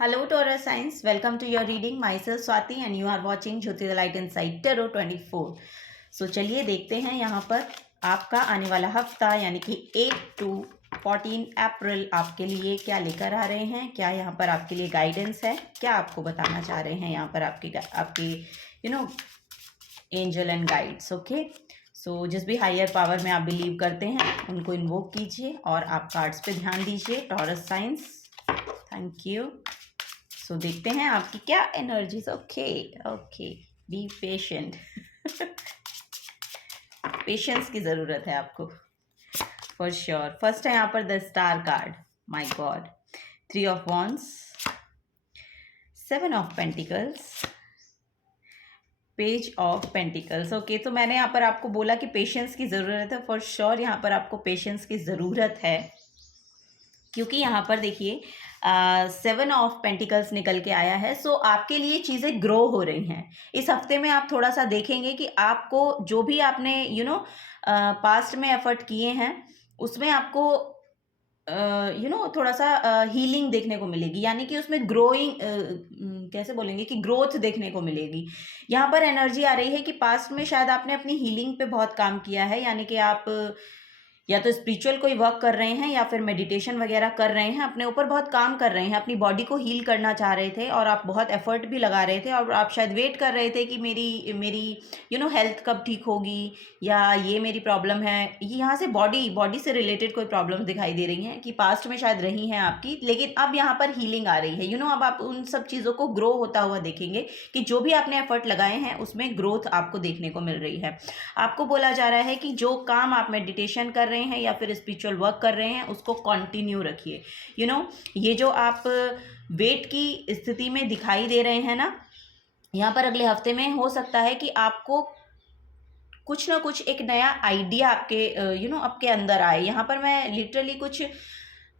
Hello Taurus Signs, welcome to your reading. Myself Swati and you are watching Jyoti the Light Inside Tarot 24. So चलिए देखते हैं यहाँ पर आपका आने वाला हफ्ता यानी कि 8 to 14 अप्रैल आपके लिए क्या लेकर आ रहे हैं, क्या यहाँ पर आपके लिए गाइडेंस है, क्या आपको बताना चाह रहे हैं यहाँ पर आपके एंजल एंड गाइड्स. ओके, सो जिस भी हायर पावर में आप बिलीव करते हैं उनको इन्वोक कीजिए और आप कार्ड्स पे ध्यान दीजिए. Taurus signs, thank you. So देखते हैं आपकी क्या energies. Okay, be patient. Patience की ज़रूरत है आपको फॉर श्योर. फर्स्ट है यहाँ पर the star card. My God, 3 of wands, 7 of pentacles, page of pentacles. Okay, तो मैंने यहाँ पर आपको बोला कि पेशेंस की ज़रूरत है. फॉर श्योर यहाँ पर आपको पेशेंस की ज़रूरत है क्योंकि यहाँ पर देखिए 7 ऑफ पेंटिकल्स निकल के आया है. सो आपके लिए चीज़ें ग्रो हो रही हैं. इस हफ्ते में आप थोड़ा सा देखेंगे कि आपको जो भी आपने पास्ट में एफर्ट किए हैं उसमें आपको थोड़ा सा हीलिंग देखने को मिलेगी, यानी कि उसमें ग्रोइंग कैसे बोलेंगे कि ग्रोथ देखने को मिलेगी. यहाँ पर एनर्जी आ रही है कि पास्ट में शायद आपने अपनी हीलिंग पे बहुत काम किया है, यानी कि आप या तो स्पिरिचुअल कोई वर्क कर रहे हैं या फिर मेडिटेशन वगैरह कर रहे हैं, अपने ऊपर बहुत काम कर रहे हैं, अपनी बॉडी को हील करना चाह रहे थे और आप बहुत एफर्ट भी लगा रहे थे और आप शायद वेट कर रहे थे कि मेरी हेल्थ कब ठीक होगी या ये मेरी प्रॉब्लम है. यहाँ से बॉडी से रिलेटेड कोई प्रॉब्लम्स दिखाई दे रही हैं कि पास्ट में शायद रही हैं आपकी, लेकिन अब यहाँ पर हीलिंग आ रही है. अब आप उन सब चीज़ों को ग्रो होता हुआ देखेंगे कि जो भी आपने एफर्ट लगाए हैं उसमें ग्रोथ आपको देखने को मिल रही है. आपको बोला जा रहा है कि जो काम आप मेडिटेशन कर रहे हैं या फिर स्पिरिचुअल वर्क कर रहे हैं उसको कंटिन्यू रखिए. ये जो आप वेट की स्थिति में दिखाई दे रहे हैं ना, यहाँ पर अगले हफ्ते में हो सकता है कि आपको कुछ ना कुछ एक नया आइडिया आपके अंदर आए. यहाँ पर मैं लिटरली कुछ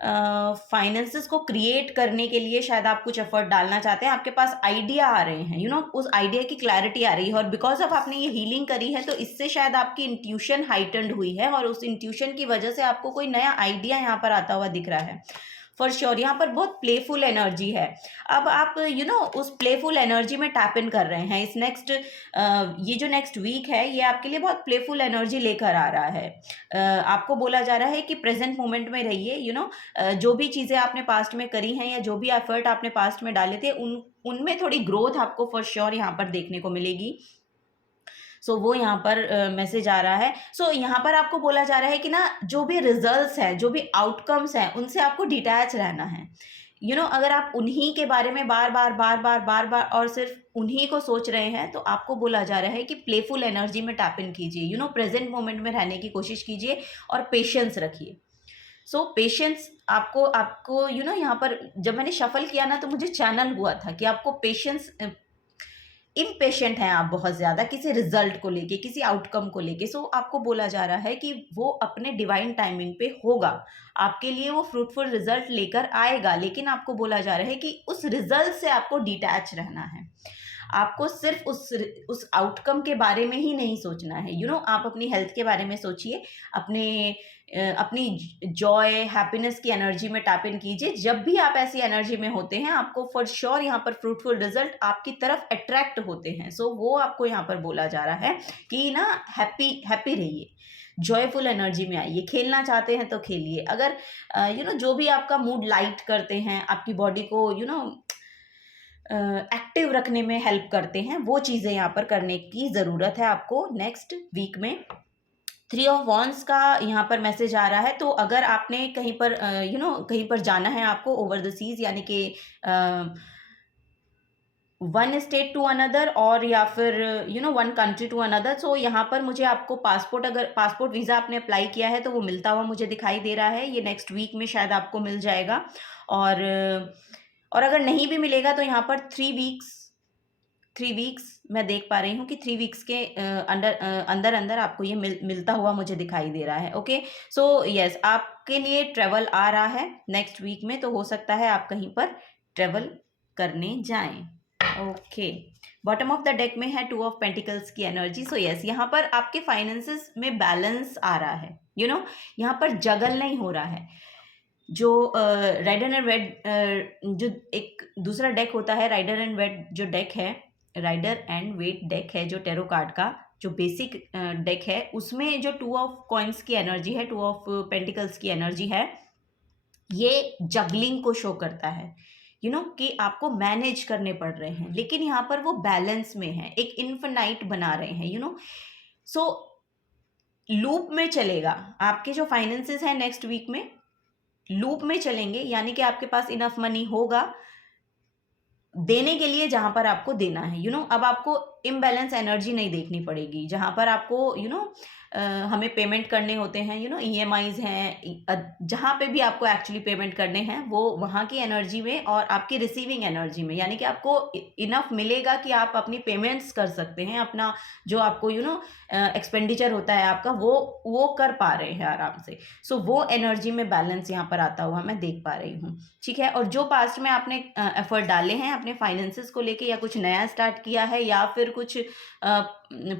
फाइनेंसेस को क्रिएट करने के लिए शायद आप कुछ एफर्ट डालना चाहते हैं. आपके पास आइडिया आ रहे हैं, उस आइडिया की क्लैरिटी आ रही है और बिकॉज ऑफ आपने ये हीलिंग करी है तो इससे शायद आपकी इंट्यूशन हाइटन्ड हुई है और उस इंट्यूशन की वजह से आपको कोई नया आइडिया यहाँ पर आता हुआ दिख रहा है. फॉर श्योर यहाँ पर बहुत प्लेफुल एनर्जी है. अब आप उस प्लेफुल एनर्जी में टैप इन कर रहे हैं. इस ये जो नेक्स्ट वीक है ये आपके लिए बहुत प्लेफुल एनर्जी लेकर आ रहा है. आपको बोला जा रहा है कि प्रेजेंट मोमेंट में रहिए. जो भी चीज़ें आपने पास्ट में करी हैं या जो भी एफर्ट आपने पास्ट में डाले थे उनमें थोड़ी ग्रोथ आपको फॉर श्योर यहाँ पर देखने को मिलेगी. सो वो यहाँ पर मैसेज आ रहा है. सो यहाँ पर आपको बोला जा रहा है कि ना जो भी रिजल्ट्स हैं, जो भी आउटकम्स हैं, उनसे आपको डिटैच रहना है. अगर आप उन्हीं के बारे में बार बार और सिर्फ उन्हीं को सोच रहे हैं तो आपको बोला जा रहा है कि प्लेफुल एनर्जी में टैप इन कीजिए. प्रेजेंट मोमेंट में रहने की कोशिश कीजिए और पेशेंस रखिए. सो पेशेंस आपको यहाँ पर जब मैंने शफल किया ना तो मुझे चैनल हुआ था कि आपको पेशेंस, इम्पेशेंट हैं आप बहुत ज़्यादा किसी रिजल्ट को लेके, किसी आउटकम को लेके. सो आपको बोला जा रहा है कि वो अपने डिवाइन टाइमिंग पे होगा, आपके लिए वो फ्रूटफुल रिजल्ट लेकर आएगा. लेकिन आपको बोला जा रहा है कि उस रिजल्ट से आपको डिटैच रहना है. आपको सिर्फ उस आउटकम के बारे में ही नहीं सोचना है. आप अपनी हेल्थ के बारे में सोचिए, अपनी जॉय हैप्पीनेस की एनर्जी में टैप इन कीजिए. जब भी आप ऐसी एनर्जी में होते हैं आपको फॉर श्योर यहाँ पर फ्रूटफुल रिजल्ट आपकी तरफ अट्रैक्ट होते हैं. सो वो आपको यहाँ पर बोला जा रहा है कि ना हैप्पी रहिए, जॉयफुल एनर्जी में आइए. खेलना चाहते हैं तो खेलिए. अगर जो भी आपका मूड लाइट करते हैं, आपकी बॉडी को एक्टिव रखने में हेल्प करते हैं, वो चीज़ें यहाँ पर करने की ज़रूरत है आपको नेक्स्ट वीक में. 3 ऑफ वॉन्ड्स का यहाँ पर मैसेज आ रहा है. तो अगर आपने कहीं पर कहीं पर जाना है आपको ओवर द सीज, यानी कि वन स्टेट टू अनदर और या फिर वन कंट्री टू अनदर. सो यहाँ पर मुझे आपको अगर पासपोर्ट वीज़ा आपने अप्लाई किया है तो वो मिलता हुआ मुझे दिखाई दे रहा है. ये नेक्स्ट वीक में शायद आपको मिल जाएगा. और अगर नहीं भी मिलेगा तो यहाँ पर 3 वीक्स मैं देख पा रही हूँ कि 3 वीक्स के अंदर आपको ये मिलता हुआ मुझे दिखाई दे रहा है. ओके, सो यस, आपके लिए ट्रेवल आ रहा है नेक्स्ट वीक में, तो हो सकता है आप कहीं पर ट्रेवल करने जाएं. Okay, bottom of the deck में है 2 ऑफ पेंटिकल्स की एनर्जी. सो यस, यहाँ पर आपके फाइनेंसेस में बैलेंस आ रहा है. यहाँ पर जगल नहीं हो रहा है. जो राइडर एंड वेट जो एक दूसरा डेक होता है, राइडर एंड वेट जो डेक है, राइडर एंड वेट डेक है जो टैरो कार्ड का जो बेसिक डेक है, उसमें जो 2 ऑफ कॉइन्स की एनर्जी है, 2 ऑफ पेंटिकल्स की एनर्जी है, ये जगलिंग को शो करता है, कि आपको मैनेज करने पड़ रहे हैं, लेकिन यहाँ पर वो बैलेंस में है, एक इन्फिनाइट बना रहे हैं, सो लूप में चलेगा। आपके जो फाइनेंसेस हैं नेक्स्ट वीक में लूप में चलेंगे, यानी कि आपके पास इनफ मनी होगा देने के लिए जहां पर आपको देना है। अब आपको इम्बैलेंस एनर्जी नहीं देखनी पड़ेगी, जहां पर आपको हमें पेमेंट करने होते हैं, EMIs हैं, जहां पे भी आपको एक्चुअली पेमेंट करने हैं, वो वहां की एनर्जी में और आपकी रिसीविंग एनर्जी में, यानी कि आपको इनफ मिलेगा कि आप अपनी पेमेंट्स कर सकते हैं, अपना जो आपको एक्सपेंडिचर होता है आपका, वो कर पा रहे हैं आराम से। सो वो एनर्जी में बैलेंस यहाँ पर आता हुआ मैं देख पा रही हूँ, ठीक है। और जो पास्ट में आपने एफर्ट डाले हैं अपने फाइनेंसेस को लेके, या कुछ नया स्टार्ट किया है, या फिर कुछ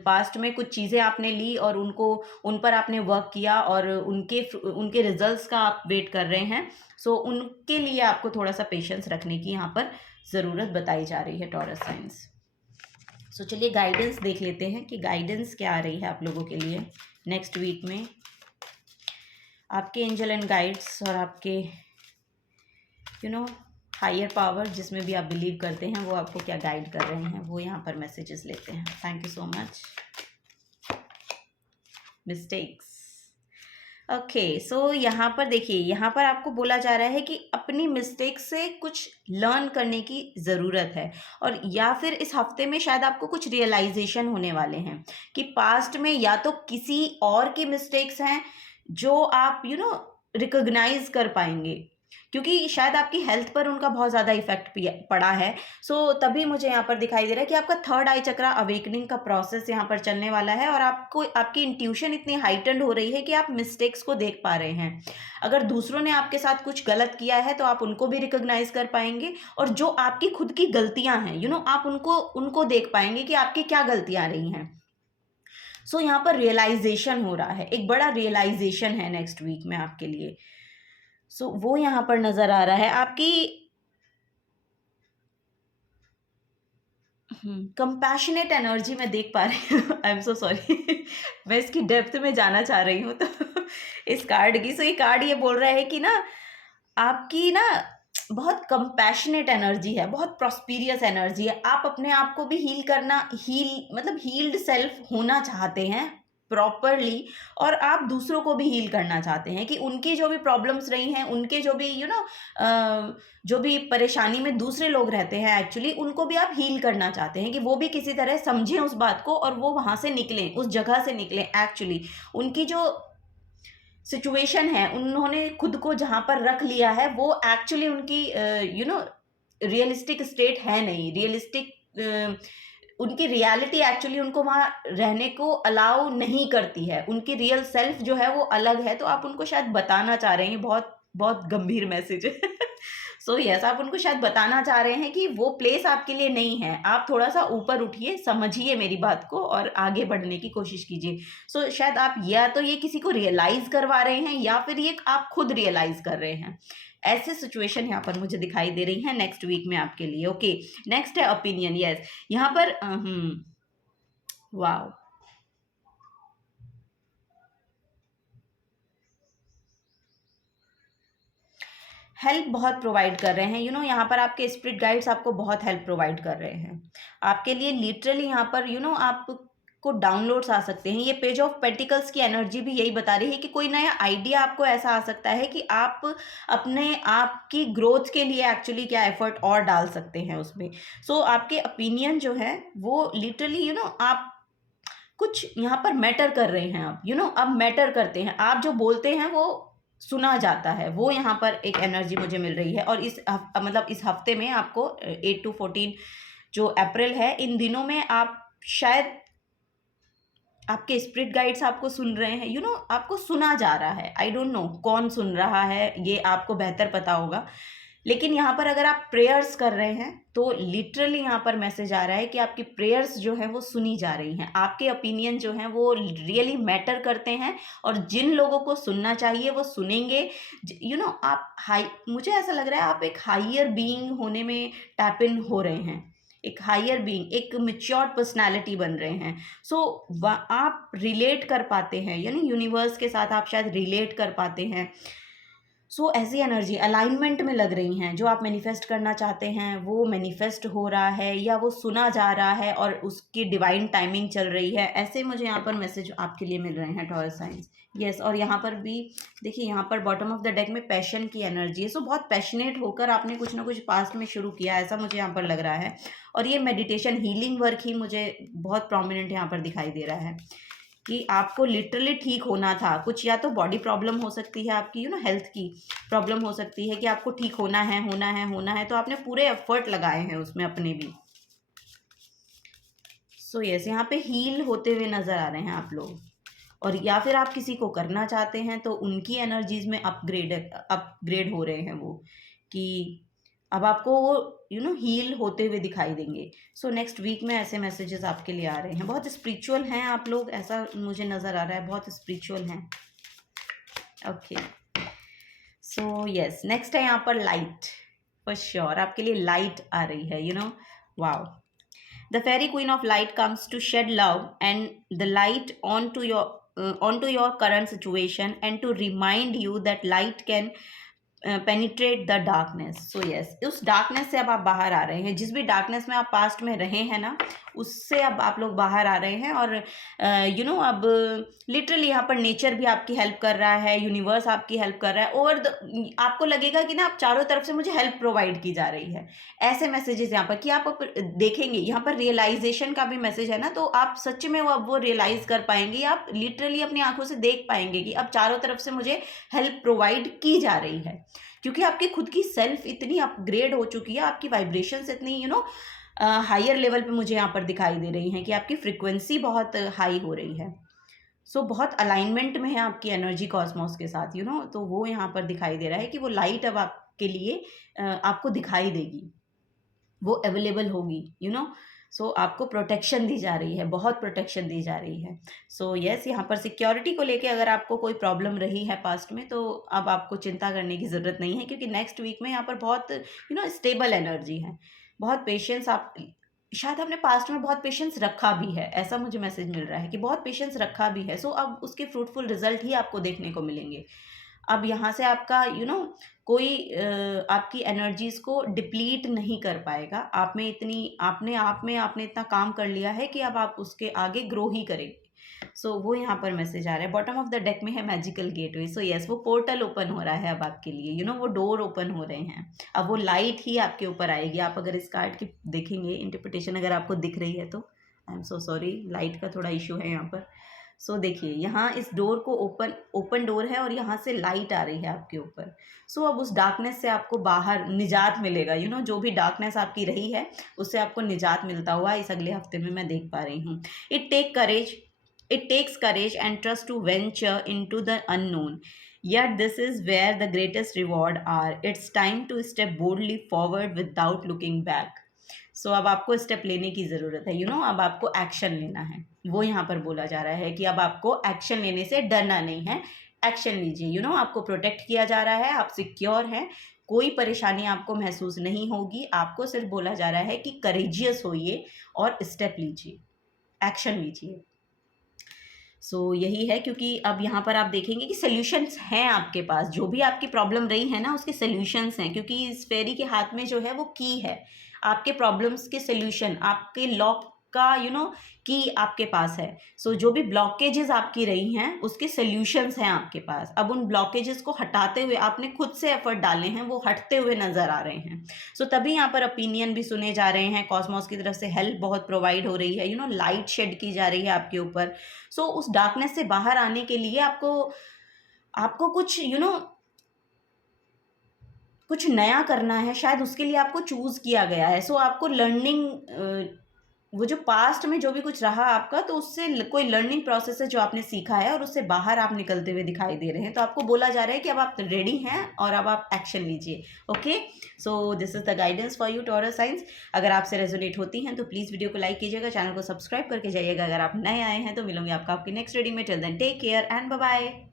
पास्ट में कुछ चीज़ें आपने ली और उन पर आपने वर्क किया और उनके रिजल्ट्स का आप वेट कर रहे हैं, सो उनके लिए आपको थोड़ा सा पेशेंस रखने की यहाँ पर ज़रूरत बताई जा रही है टॉरस साइंस। सो चलिए गाइडेंस देख लेते हैं कि गाइडेंस क्या आ रही है आप लोगों के लिए नेक्स्ट वीक में। आपके एंजल एंड गाइड्स और आपके हायर पावर, जिसमें भी आप बिलीव करते हैं, वो आपको क्या गाइड कर रहे हैं, वो यहाँ पर मैसेजेस लेते हैं। Thank you so much. Mistakes, okay. So यहाँ पर देखिए, यहाँ पर आपको बोला जा रहा है कि अपनी मिस्टेक से कुछ लर्न करने की ज़रूरत है, और या फिर इस हफ्ते में शायद आपको कुछ रियलाइजेशन होने वाले हैं कि पास्ट में या तो किसी और की मिस्टेक्स हैं जो आप रिकॉग्नाइज कर पाएंगे, क्योंकि शायद आपकी हेल्थ पर उनका बहुत ज़्यादा इफेक्ट पड़ा है। सो तभी मुझे यहाँ पर दिखाई दे रहा है कि आपका थर्ड आई चक्रा अवेकनिंग का प्रोसेस यहाँ पर चलने वाला है, और आपको आपकी इंट्यूशन इतनी हाइटेंड हो रही है कि आप मिस्टेक्स को देख पा रहे हैं। अगर दूसरों ने आपके साथ कुछ गलत किया है तो आप उनको भी रिकॉग्नाइज कर पाएंगे, और जो आपकी खुद की गलतियां हैं आप उनको देख पाएंगे कि आपकी क्या गलतियां आ रही हैं। सो यहाँ पर रियलाइजेशन हो रहा है, एक बड़ा रियलाइजेशन है नेक्स्ट वीक में आपके लिए। सो वो यहाँ पर नजर आ रहा है। आपकी कंपैशनेट एनर्जी मैं देख पा रही हूँ। आई एम सो सॉरी, मैं इसकी डेप्थ में जाना चाह रही हूँ तो इस कार्ड की। सो ये कार्ड ये बोल रहा है कि आपकी बहुत कंपैशनेट एनर्जी है, बहुत प्रॉस्पिरियस एनर्जी है। आप अपने आप को भी मतलब हील्ड सेल्फ होना चाहते हैं प्रॉपरली, और आप दूसरों को भी हील करना चाहते हैं कि उनकी जो भी प्रॉब्लम्स रही हैं, उनके जो भी जो भी परेशानी में दूसरे लोग रहते हैं, एक्चुअली उनको भी आप हील करना चाहते हैं कि वो भी किसी तरह समझें उस बात को और वो वहाँ से निकलें, उस जगह से निकलें। एक्चुअली उनकी जो सिचुएशन है, उन्होंने खुद को जहाँ पर रख लिया है, वो एक्चुअली उनकी रियलिस्टिक स्टेट है नहीं, उनकी रियलिटी एक्चुअली उनको वहाँ रहने को अलाउ नहीं करती है। उनकी रियल सेल्फ जो है वो अलग है, तो आप उनको शायद बताना चाह रहे हैं, बहुत बहुत गंभीर मैसेज है। सो यस, आप उनको शायद बताना चाह रहे हैं कि वो प्लेस आपके लिए नहीं है। आप थोड़ा सा ऊपर उठिए, समझिए मेरी बात को और आगे बढ़ने की कोशिश कीजिए। सो शायद आप या तो ये किसी को रियलाइज करवा रहे हैं, या फिर ये आप खुद रियलाइज कर रहे हैं। ऐसे सिचुएशन यहाँ पर मुझे दिखाई दे रही है नेक्स्ट वीक में आपके लिए। ओके, नेक्स्ट है ओपिनियन। यस, यहाँ पर वाओ, हेल्प बहुत प्रोवाइड कर रहे हैं। यहाँ पर आपके स्पिरिट गाइड्स आपको बहुत हेल्प प्रोवाइड कर रहे हैं आपके लिए। लिटरली यहाँ पर आपको डाउनलोड्स आ सकते हैं। ये पेज ऑफ पेंटिकल्स की एनर्जी भी यही बता रही है कि कोई नया आइडिया आपको ऐसा आ सकता है कि आप अपने आप की ग्रोथ के लिए एक्चुअली क्या एफर्ट और डाल सकते हैं उसमें। सो आपके ओपिनियन जो है वो लिटरली आप कुछ यहाँ पर मैटर कर रहे हैं। आप अब मैटर करते हैं, आप जो बोलते हैं वो सुना जाता है, वो यहाँ पर एक एनर्जी मुझे मिल रही है। और मतलब इस हफ्ते में आपको 8 to 14 जो अप्रैल है, इन दिनों में आप शायद आपके स्पिरिट गाइड्स आपको सुन रहे हैं। आपको सुना जा रहा है। आई डोंट नो कौन सुन रहा है, ये आपको बेहतर पता होगा, लेकिन यहाँ पर अगर आप प्रेयर्स कर रहे हैं तो लिटरली यहाँ पर मैसेज आ रहा है कि आपकी प्रेयर्स जो है वो सुनी जा रही हैं, आपके ओपिनियन जो हैं वो रियली मैटर करते हैं, और जिन लोगों को सुनना चाहिए वो सुनेंगे। आप हाई, मुझे ऐसा लग रहा है आप एक हाइयर बीइंग होने में टैप इन हो रहे हैं, एक हाइयर बीइंग, एक मैच्योर्ड पर्सनालिटी बन रहे हैं। सो आप रिलेट कर पाते हैं, यानी यूनिवर्स के साथ आप शायद रिलेट कर पाते हैं। सो ऐसी एनर्जी अलाइनमेंट में लग रही हैं, जो आप मैनिफेस्ट करना चाहते हैं वो मैनिफेस्ट हो रहा है या वो सुना जा रहा है और उसकी डिवाइन टाइमिंग चल रही है। ऐसे मुझे यहाँ पर मैसेज आपके लिए मिल रहे हैं टॉरस साइंस। यस, और यहाँ पर भी देखिए, यहाँ पर बॉटम ऑफ द डेक में पैशन की एनर्जी है। सो बहुत पैशनेट होकर आपने कुछ ना कुछ पास्ट में शुरू किया, ऐसा मुझे यहाँ पर लग रहा है। और ये मेडिटेशन हीलिंग वर्क ही मुझे बहुत प्रोमिनेंट यहाँ पर दिखाई दे रहा है कि आपको लिटरली ठीक होना था कुछ, या तो बॉडी प्रॉब्लम हो सकती है आपकी, हेल्थ की प्रॉब्लम हो सकती है कि आपको ठीक होना है, होना है, होना है, तो आपने पूरे एफर्ट लगाए हैं उसमें अपने भी। सो यस, यहाँ पे हील होते हुए नज़र आ रहे हैं आप लोग, और या फिर आप किसी को करना चाहते हैं तो उनकी एनर्जीज में अपग्रेड हो रहे हैं वो, कि अब आपको वो हील होते हुए दिखाई देंगे। सो नेक्स्ट वीक में ऐसे मैसेजेस आपके लिए आ रहे हैं। बहुत स्पिरिचुअल हैं आप लोग, ऐसा मुझे नज़र आ रहा है, बहुत स्पिरिचुअल हैं। ओके, सो यस, नेक्स्ट है यहाँ पर लाइट। फॉर श्योर आपके लिए लाइट आ रही है, wow. The fairy queen of light comes to shed love and the light onto your current situation, and to remind you that light can penetrate the darkness. So yes, उस darkness से अब आप बाहर आ रहे हैं, जिस भी डार्कनेस में आप पास्ट में रहे हैं ना, उससे अब आप लोग बाहर आ रहे हैं। और अब लिटरली यहाँ पर नेचर भी आपकी हेल्प कर रहा है, यूनिवर्स आपकी हेल्प कर रहा है, और आपको लगेगा कि ना आप चारों तरफ से मुझे हेल्प प्रोवाइड की जा रही है। ऐसे मैसेजेस यहाँ पर कि आप देखेंगे, यहाँ पर रियलाइजेशन का भी मैसेज है ना, तो आप सच में वो रियलाइज कर पाएंगे, आप लिटरली अपनी आंखों से देख पाएंगे कि अब चारों तरफ से मुझे हेल्प प्रोवाइड की जा रही है, क्योंकि आपकी खुद की सेल्फ इतनी अपग्रेड हो चुकी है, आपकी वाइब्रेशंस इतनी हायर लेवल पे मुझे यहाँ पर दिखाई दे रही हैं कि आपकी फ्रिक्वेंसी बहुत हाई हो रही है। सो बहुत अलाइनमेंट में है आपकी एनर्जी कॉस्मोस के साथ, तो वो यहाँ पर दिखाई दे रहा है कि वो लाइट अब आपके लिए आपको दिखाई देगी, वो अवेलेबल होगी। सो आपको प्रोटेक्शन दी जा रही है, बहुत प्रोटेक्शन दी जा रही है। सो यस, यहाँ पर सिक्योरिटी को लेके अगर आपको कोई प्रॉब्लम रही है पास्ट में, तो अब आपको चिंता करने की ज़रूरत नहीं है, क्योंकि नेक्स्ट वीक में यहाँ पर बहुत स्टेबल एनर्जी है, बहुत पेशेंस। आप शायद आपने पास्ट में बहुत पेशेंस रखा भी है, ऐसा मुझे मैसेज मिल रहा है कि बहुत पेशेंस रखा भी है। सो अब उसके फ्रूटफुल रिजल्ट ही आपको देखने को मिलेंगे। अब यहाँ से आपका कोई आपकी एनर्जीज को डिप्लीट नहीं कर पाएगा। आप में इतनी आपने इतना काम कर लिया है कि अब आप उसके आगे ग्रो ही करेंगे। सो वो यहाँ पर मैसेज आ रहा है। बॉटम ऑफ द डेक में है मैजिकल गेटवे। सो यस, वो पोर्टल ओपन हो रहा है अब आपके लिए, वो डोर ओपन हो रहे हैं। अब वो लाइट ही आपके ऊपर आएगी। आप अगर इस कार्ड की देखेंगे इंटरप्रिटेशन अगर आपको दिख रही है तो, I am so sorry, light का थोड़ा इशू है यहाँ पर। सो देखिए, यहाँ इस डोर को ओपन डोर है और यहाँ से लाइट आ रही है आपके ऊपर। सो अब उस डार्कनेस से आपको बाहर निजात मिलेगा। जो भी डार्कनेस आपकी रही है उससे आपको निजात मिलता हुआ इस अगले हफ्ते में मैं देख पा रही हूँ। It takes courage and trust to venture into the unknown, yet this is where the greatest reward are. It's time to step boldly forward without looking back. सो अब आपको स्टेप लेने की ज़रूरत है। अब आपको एक्शन लेना है, वो यहाँ पर बोला जा रहा है कि अब आपको एक्शन लेने से डरना नहीं है, एक्शन लीजिए। आपको प्रोटेक्ट किया जा रहा है, आप सिक्योर हैं, कोई परेशानी आपको महसूस नहीं होगी। आपको सिर्फ बोला जा रहा है कि करेजियस होइए और स्टेप लीजिए, एक्शन लीजिए। सो यही है, क्योंकि अब यहाँ पर आप देखेंगे कि सॉल्यूशंस हैं आपके पास। जो भी आपकी प्रॉब्लम रही है ना, उसके सॉल्यूशंस हैं, क्योंकि इस फेरी के हाथ में जो है वो की है। आपके प्रॉब्लम्स के सॉल्यूशन, आपके लॉक का की आपके पास है। सो जो भी ब्लॉकेजेस आपकी रही हैं उसके सॉल्यूशंस हैं आपके पास। अब उन ब्लॉकेजेस को हटाते हुए आपने खुद से एफर्ट डाले हैं, वो हटते हुए नज़र आ रहे हैं। सो तभी यहाँ पर ओपिनियन भी सुने जा रहे हैं, कॉस्मोस की तरफ से हेल्प बहुत प्रोवाइड हो रही है, लाइट शेड की जा रही है आपके ऊपर। सो उस डार्कनेस से बाहर आने के लिए आपको कुछ कुछ नया करना है, शायद उसके लिए आपको चूज़ किया गया है। सो आपको लर्निंग वो जो पास्ट में जो भी कुछ रहा आपका, तो उससे कोई लर्निंग प्रोसेस है जो आपने सीखा है और उससे बाहर आप निकलते हुए दिखाई दे रहे हैं। तो आपको बोला जा रहा है कि अब आप रेडी हैं और अब आप एक्शन लीजिए। Okay, so this is the guidance for you taurus science. अगर आपसे रेजोनेट होती हैं तो प्लीज़ वीडियो को लाइक कीजिएगा, चैनल को सब्सक्राइब करके जाइएगा। अगर आप नए आए हैं तो मिलूंगी आपका आपकी नेक्स्ट रीडिंग में। Till then take care and bye bye.